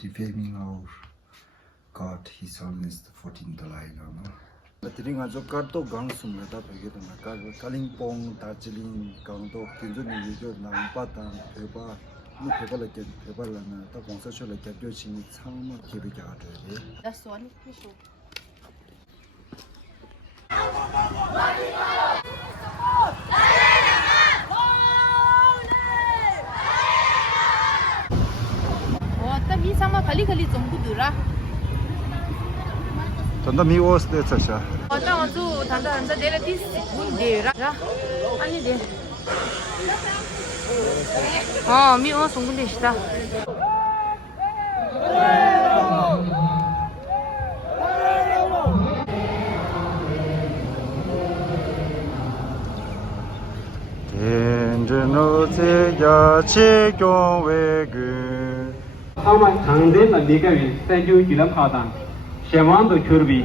defaming our God, His Holiness the 14th Dalai Lama. Tiring ajo karto gang sumla ta phege na Kalimpong Darjeeling gang to tinjo ni jo nampa ta pheba ni pheba la ke pheba la na ta gongsa chola ke gyo ching changma khebe ga de. That's one issue. Tapi sama kali-kali jumpa dura. Tanda mi was de tsasha. Tanda wanzu tanda dera dis dera. Ani de. Mi was sungun de shita. Tenjeno se ya che kyong we gu. 아마 강대는 네가위 세주 기름 하단 셰만도 curbi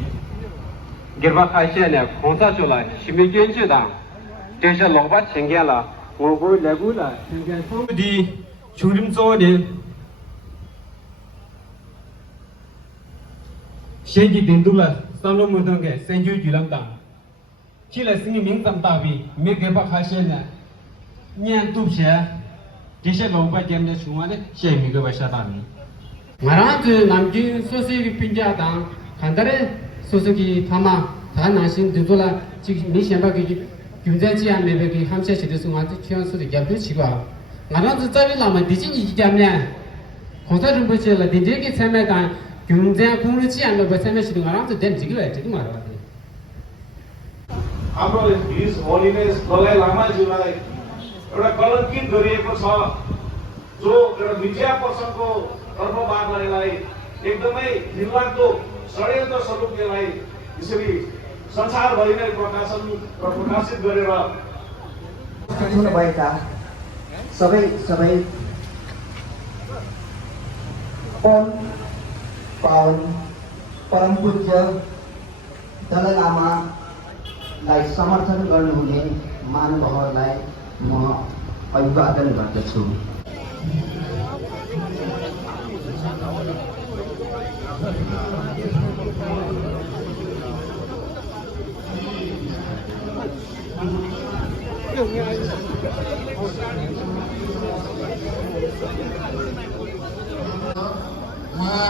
gerba khaishene khonsa chola shimigyen chida desha longba chengyala ngogo legula chengyan di chungrim zode shegi dindula samlo mudangge seju gilam da chila singi mingtam tabi me gerba khaishene nyan tupshe desha longba gemne chungane shemi ge bashatani Maraj namki sosi pinja dang kandare sosi thama thanasin dudula chik mi shamba ki gyumja chi ame be ki hamsha chide sunga ti chyon su de gyabdu chigwa Maraj Dalai Lama dijin yi gyamne khonsa rumbu che la dinde ki chame da gyumja kungru chi ame be chame chide Maraj den jigla ti marwa हाम्रो His Holiness Dalai Lama जीलाई एउटा कलंकित गरिएको छ जो एउटा media पर्सनको तर्फबाट एकदमै घिनलाग्दो षड्यन्त्र स्वरूप यसलाई यसरी संसारभरि नै प्रकाशित गरेर भएका सबै पावन परम पूज्य दलाई लामालाई समर्थन गर्नुहुने महानुभावहरूलाई म अभिवादन गर्दछु वहाँ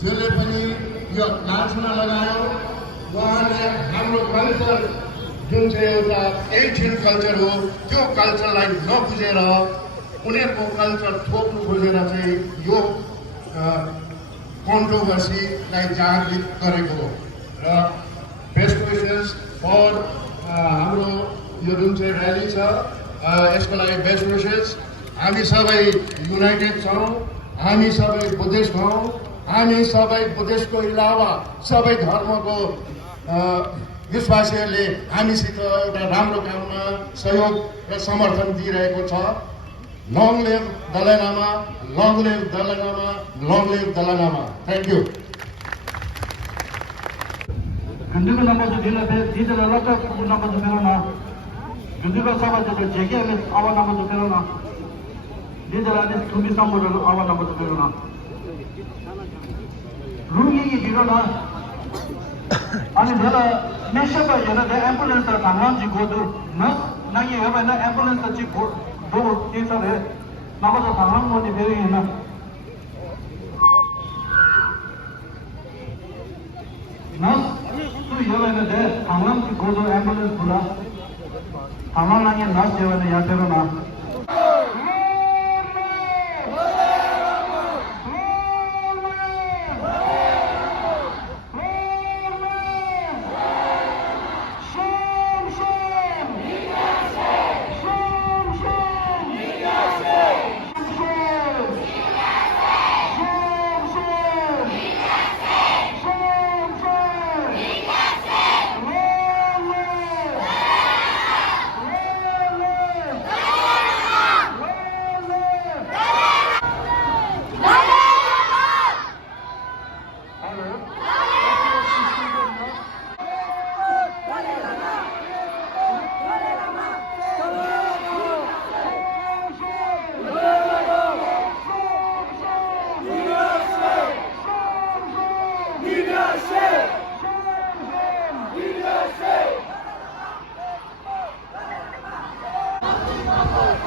जसले पनि यो लान्छना लगायो उहाँले हाम्रो कल्चर जुन चाहिँ एउटा एन्सियन्ट कल्चर हो त्यो कल्चरलाई नबुझेर उनीहरूको कल्चर थोप्नु खोजेर चाहिँ यो कन्ट्रोभर्सीलाई जागृत गरेको हो र बेस्ट विशेस फर हाम्रो यो जुन चाहिँ र्याली छ यसको लागि बेस्ट विशेस हामी सबै युनाइटेड छौँ हामी सबै बुद्धिस्ट हौँ हामी सबै बुद्धिस्टको अलावा सबै धर्मको विश्वासीहरूले हामीसित एउटा राम्रो काममा सहयोग र समर्थन दिइरहेको छ long live Dalai Lama long live Dalai Lama long live Dalai Lama thank you Gunduga nama tu dia dah lata nama tu merona. Gunduga sama tu jegi alis awal nama tu merona. Dia dah alis tumi sama tu awal nama tu merona. Rungi ni dia na. Ani dia la mesha ka dia na ambulance ta tangan ji godu. Na nangi apa na ambulance ta ji do ini sahaja. Nama tu tangan mau diberi na. Na tu jalan ada, tangan tu godo ambulance pula, tangan lagi nas jalan ya terona.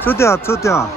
出掉。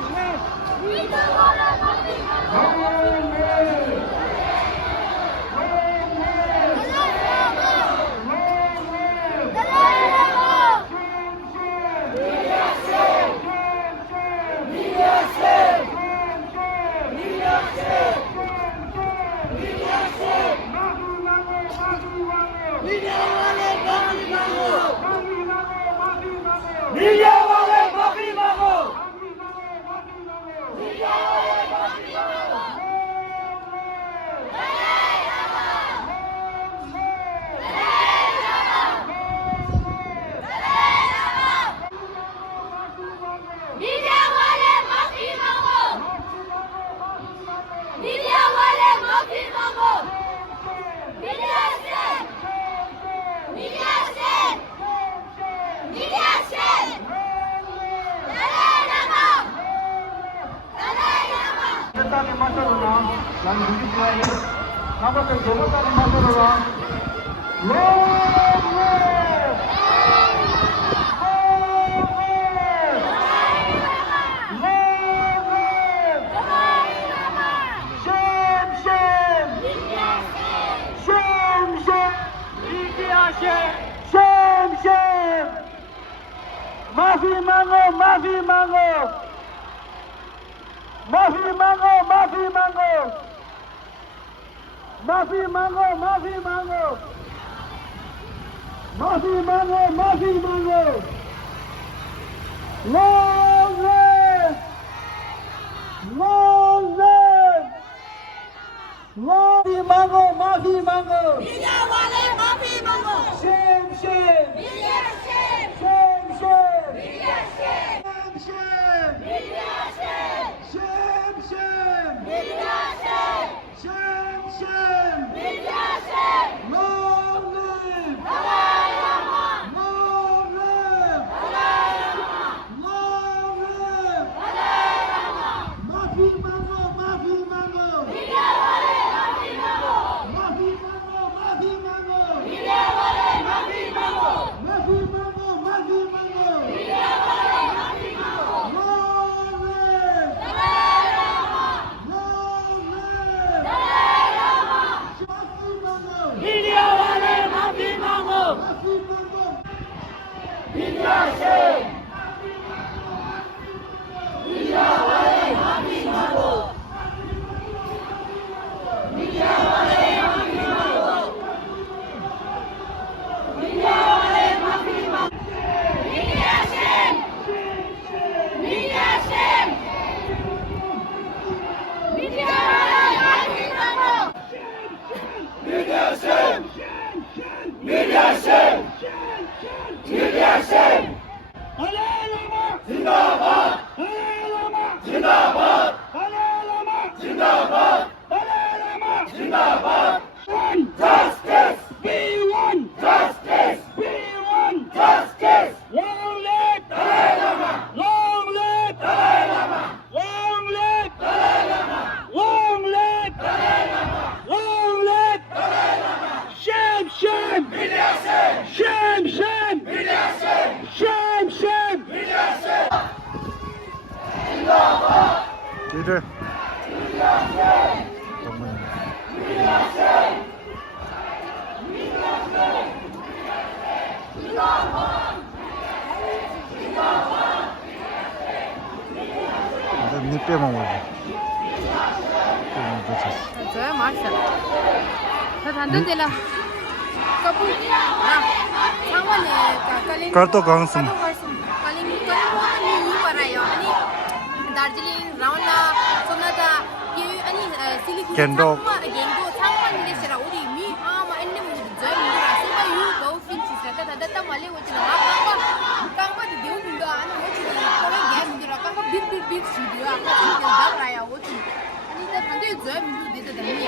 Leader. Не прямо 저야 맛있어. 다 단단되라. 까부. 상원에 깔림. 깔도 강승. 깔림 이 말아요. 아니 다르질링 라운나 소나다 이 아니 실리콘 겐도 상만이시라 우리 미 아마 엔님 저미라 세바 유고 핀치스라 다다 말레 오지나 깡바디 되우는가 아니 오지나 거기 게임들아 깡바 빅 시디야 아까 다라야 오지 아니 다 단대 저미 되다 되냐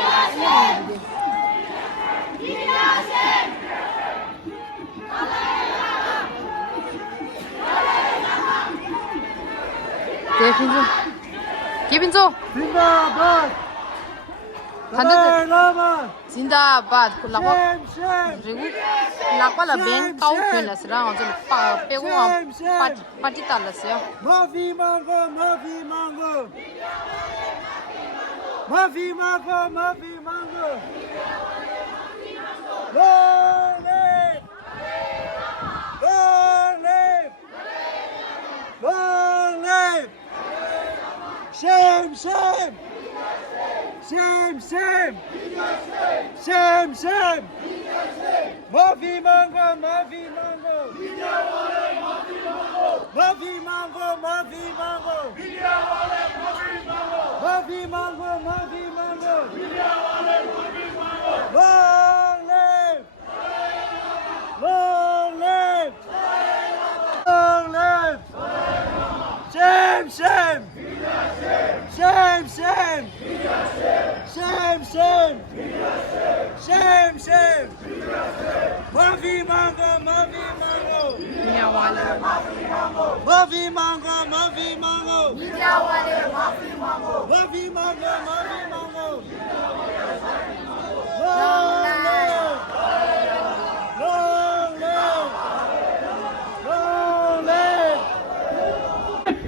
네, 김빈조. 빈다밭. Thanda Zindabad kulakwa rigu lakwa la bank kau khela sra on jol pa pe go party tala se Mafi mango Mafi mango Mafi mango Mafi mango Long live Long live Long live Shame shame Shame, shame! Shame, shame! Mafi mango, Mafi mango! Mafi mango, Mafi mango! Mafi mango, Mafi mango! Long live! Long live! Long live! Shame, shame! Shame, shame! Shame, shame! Shame, shame! Mafi mango, Mafi mango! Mafi mango, Mafi mango! Mafi mango, Mafi mango! Long live! Long live! Long live!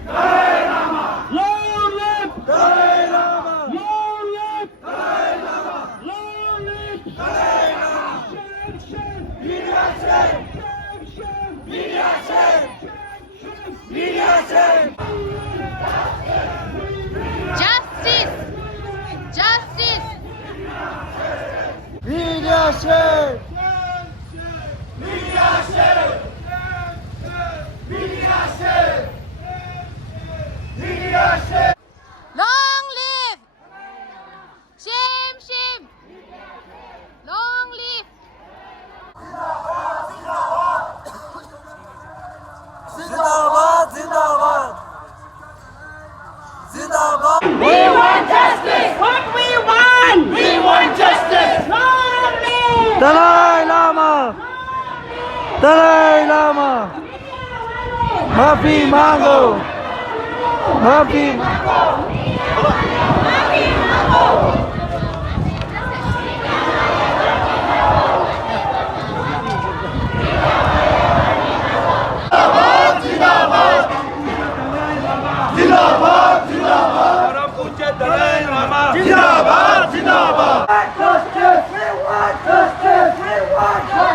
Dalai Lama! Long live! Dalai Lama! Long live! Dalai Lama! Long live! Dalai Lama! Shame, shame! Media shame! Shame, shame! Media shame! Media shame! Justice! Justice! Media shame! Media shame! Media shame! Media shame! Long live! Shame, shame! Long live! Zindabad! Zindabad! Zindabad! We want justice! What we want! We want justice! Long live! Dalai Lama! Dalai Lama! Mafi mango! Mafi mango!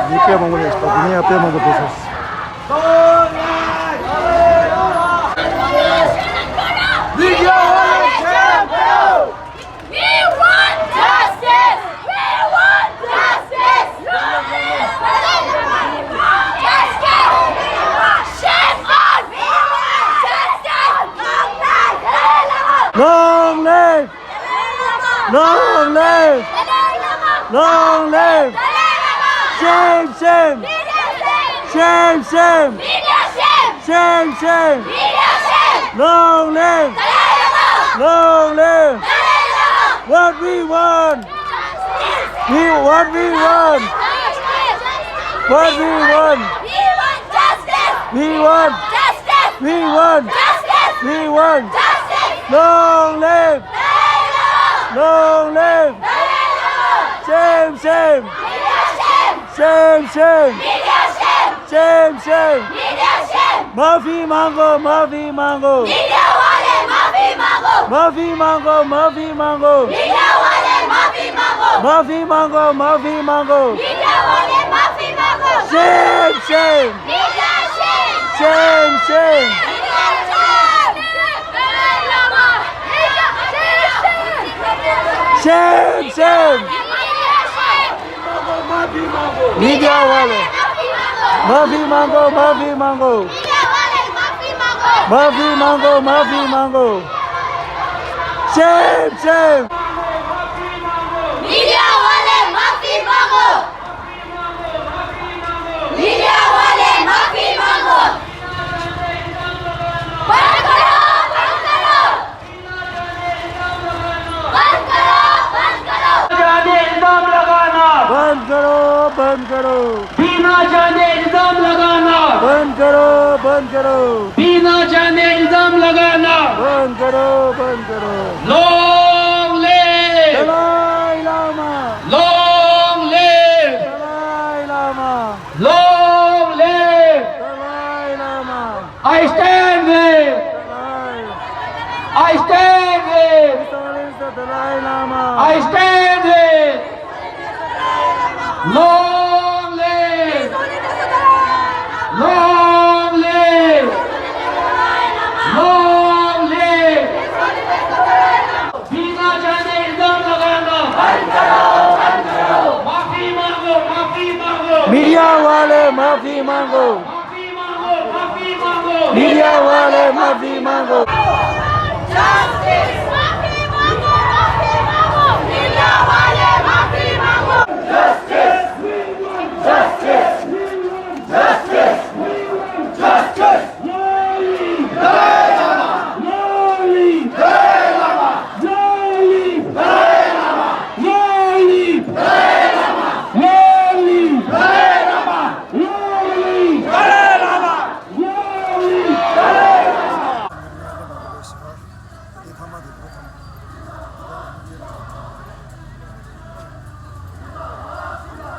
Ini apa yang mau dispon? Ini apa yang mau diproses? We want justice! We want justice! Long live! Long live! Long live! Shame, shame! Shame, shame! Shame, shame! Long live! Long live! What we want! What we want! What we want! We want! We want! We want! Long live! Long live! Shame, shame! Shame, shame! Shame, shame! Mafi mango, Mafi mango! Mafi mango, Mafi mango! Mafi mango, Mafi mango! Shame, shame! Shame, shame! Shame, shame! Media wale! Mafi mango, Mafi mango! Mafi mango, Mafi mango! Shame, shame! Media wale mafi mango. Media wale mafi mango. बंद करो, बंद करो. बंद करो, बंद करो. जाने इल्जाम लगाना बंद करो, बंद करो! बिना जाने इल्जाम लगाना बंद करो, बंद करो! बिना जाने इल्जाम लगाना बंद करो, बंद करो! Long live Dalai stand with His Holiness the Dalai Lama. I stand with long live long live long live बिना जाने इल्जाम लगाना माफी मांगो मीडिया वाले माफी मांगो माफी मांगो मीडिया वाले माफी मांगो Justice! Mafi mango! Mafi mango! Media wale mafi mango! Justice! Justice! Justice! Justice! Dalai Lama! Dalai Lama! Dalai Lama! Dalai Lama! Dalai Lama! Dalai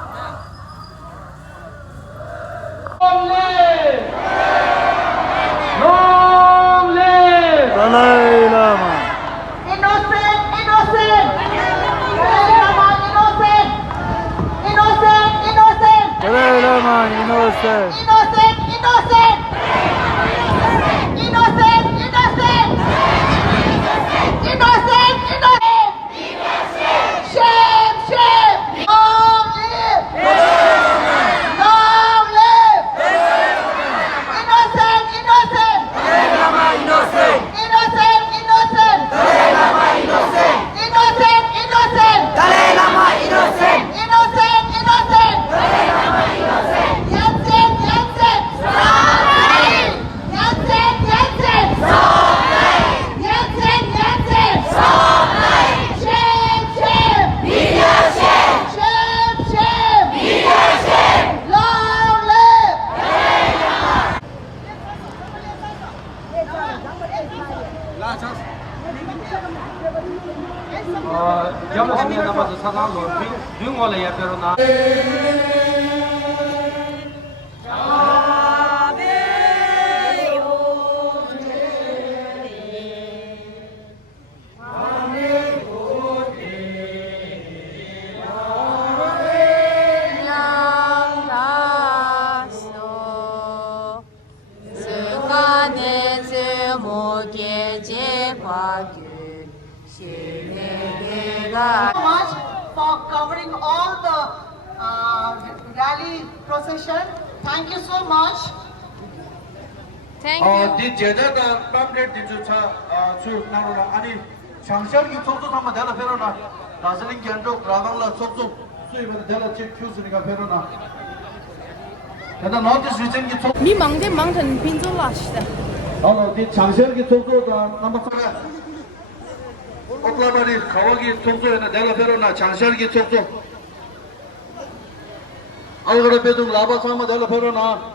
Lama! long live long live Dalai Lama. Innocent! Innocent! Dalai Lama innocent! Innocent! Innocent! Dalai Lama innocent. Innocent! Innocent! Innocent! Innocent! Innocent! Innocent! Shame! Shame! Long live! Long live! Innocent! Innocent! Innocent! Innocent! Innocent! Innocent! Innocent! Jansen! Jansen! Jansen! Jansen! Jansen! Jansen! Shame! Shame! Shame! Shame! Long live! 영어에 남아서 사과하고 빙원에 옆에로 나 Much for covering all the rally procession. Thank you so much. Thank you. 네 제자가 팜렛 디주차 주 나로라 아니 장셔기 속도 한번 대라 페로나 나슬링 견적 라방라 속도 수입을 대라 책 큐스니까 페로나 대다 노티스 리젠기 속 미 망대 망전 빈졸라시다. 네 장셔기 속도다 남바카가 오클라바리 가와기 속도에는 대라 페로나 장셔기 속도 알그라 베둥 라바사 한번 대라 페로나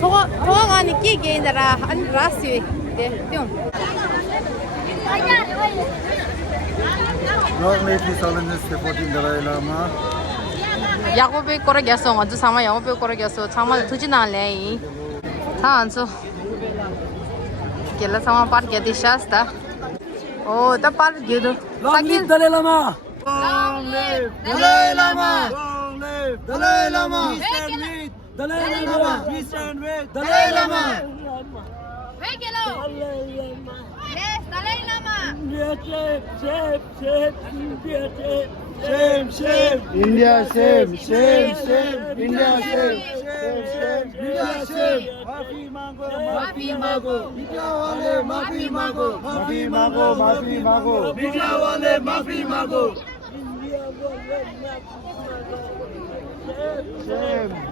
통화가 끼게인다라 안 라스이 네 뿅. Long live His Holiness the 14th Dalai Lama. 야고베 거라겠어. 아주 상마 야고베 거라겠어. 상마 두지나래. 타안소. Kela sama par ke dishasta. Oh, ta par gedo. Long live Dalai Lama. Long live Dalai Lama. Long live Dalai Lama. We stand with Dalai Lama. We stand with Dalai Lama. Hey, Kelo. Yes, Dalai Lama. Shame, shame. India shame, shame, shame. India shame, shame, shame. India shame. Maafi mango, maafi mango. Media wale maafi mango, maafi mango, maafi mango. Media wale maafi mango. Shame.